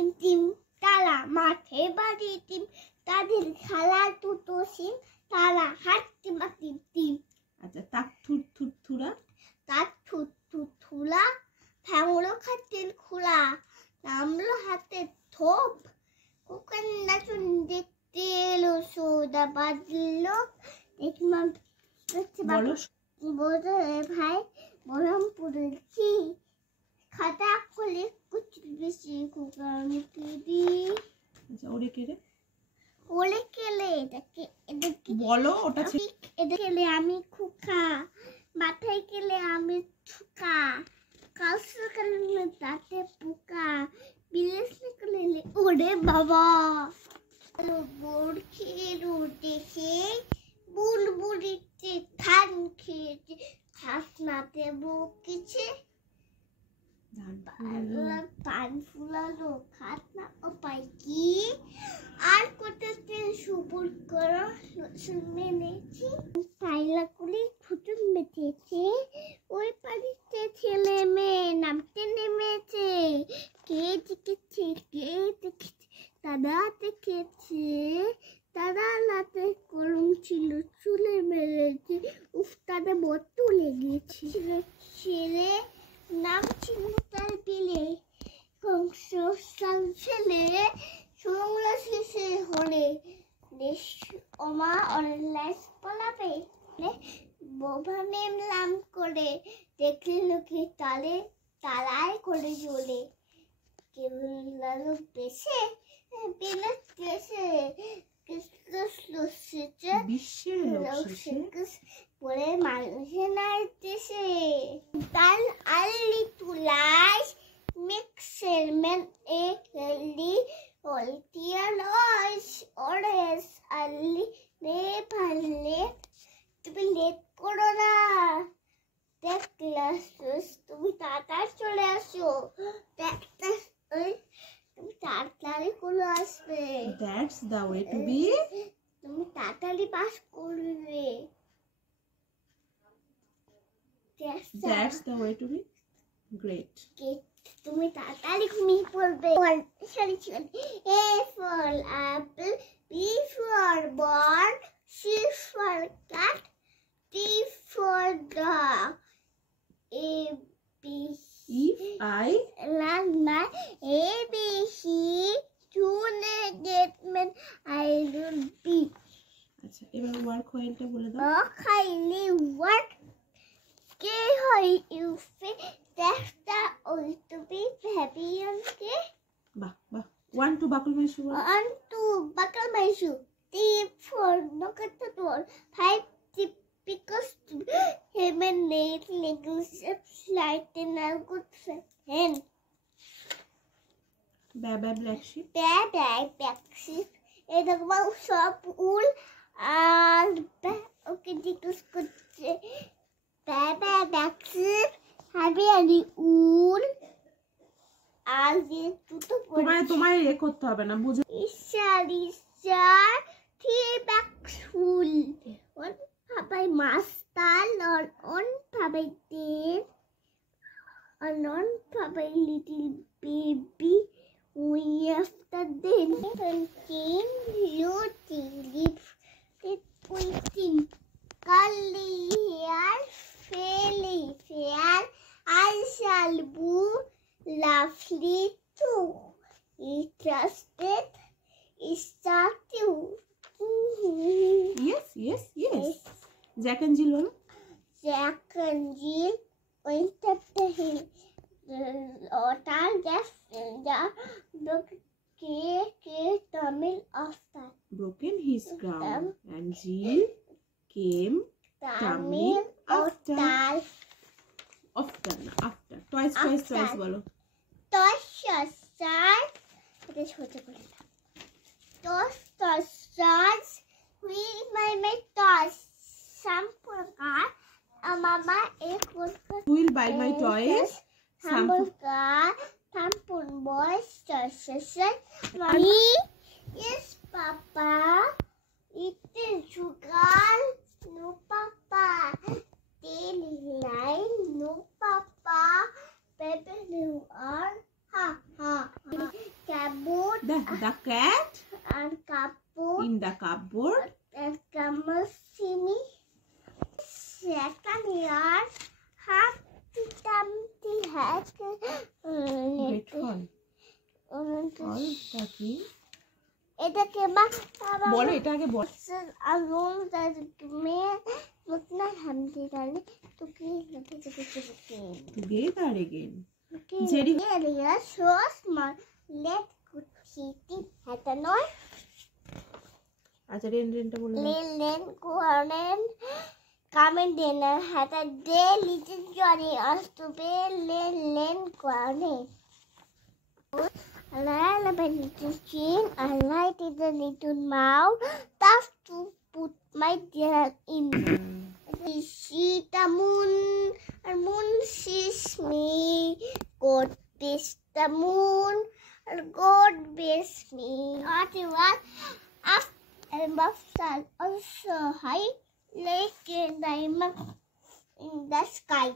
Team team তারা মাঠে বাড়ি টিম তাদের খেলা দুটো সিম তারা হাঁটতে মাটি টিম। আচ্ছা তাক থুর থুর থুরা তার থুর থুর থুলা ভাঙলো খাতের খোলা নামলো হাতে থোপ কুকার নাচুন দেখতে এলো সোদা বাজলো দেখলাম বলো বলো ভাই বহরমপুরের কি খাতা খুলে কুচ বেশি কুকার মুখে দি। আচ্ছা ওরে কে রে ওলে কেলে এটাকে এটাকে বলো ওটা এটা কেলে আমি খুকা মাথায় কেলে আমি থুকা কাল সকালে তাতে পোকা বিলেস নিকলে ওরে বাবা বোর খেয়ে উঠেছে বুলবুলিতে ধান খেয়েছে ঘাস নাতে বকেছে পান ফুলালো খাত না উপায় কি আর কোথাতে সুপুর করো মেনেছি পাইলা কুলি ফুটুন মেতেছে ওই পানিতে ছেলে মেয়ে নামতে নেমেছে কে দেখেছে দাদা দেখেছে দাদা লাতে গরম ছিল চুলে মেরেছে উফ তাদের মতো লেগেছে ছেলে নাম ছিল তার বিলে ছেলে সংলা শেষে হলে দেশ ওমা অনলাইস পলাবে বোভা মেমলাম করে দেখলে লোকে তালে তালায় করে জ্বলে কেবল লালু পেছে বিলে কেসে বিশ্বের লোক শেষে পরে মানুষে নাইতেছে তাল আল্লি তুলাস মিক্সের মেন এ হেলদি অলটিয়ান ওস ওরেস আল্লি নে ভালে তুমি লেট করো না দেখ ক্লাস তুমি তাড়াতাড়ি চলে আসো তুমি তাড়াতাড়ি করে আসবে that's the way to be তুমি তাড়াতাড়ি পাস করবে that's the way to be great তুমি তাড়াতাড়ি ঘুমিয়ে পড়বে sorry A for apple B for ball C for cat D for dog A B if I না এ বি সি টু নেগেটমেন I will be. আচ্ছা এবার work হোয়াইলটা বলে দাও খাইলি ওয়ার্ক কে হয় ইউ ফে দেখটা ওই টু বি হ্যাপি অনকে বাহ বাহ 1 2 বাকল মাইশু বলো 1 2 বাকল মাইশু 3 4 নকটা তোর 5 typical human nail legs like in a good hand বাবা ব্ল্যাক শিপ black sheep এটা বাউ সব উল আর ওকে জিজ্ঞেস করছে বাবা black sheep হবে আনি উল আর যে দুটো তোমায় এ করতে হবে না বুঝো ইশার থি ব্যাক ফুল ওন ভাবাই মাস্টার অন ভাবাই দেন অন ভাবাই little baby we after then তিন লুটি লিপ উইথিন কালি হেয়ার ফেলি ফেয়ার আই শাল বু lovely too. He trusted his statue. Yes. Jack and Jill বলো Jack and Jill went up the hill. Tamil after. broken his crown and Jill came Tamil after twice বলো এটা ছোট করে toss with my toss sampurkar mama ek will buy my toys sampurkar sampur boys toss mommy yes papa it is sugar no papa daily line no papa baby you are ha cab The cat and cupboard in the cupboard. and come see me. Second year, half the dumpty hat. Grateful. All the king. এটাকে বলো এটা আগে বল। alone that me looking at Hamdi darling to Together again. Jerry area so small let good city at the north আচ্ছা রেনটা বলে দাও। Len Guanen coming dinner had a day little Johnny us to be Len Guanen. I little chin, I lighted the little mouth, tough to put my dear in. We see the moon, and moon sees me. God bless the moon, and God bless me. What you want? And sun also high, like a diamond in the sky.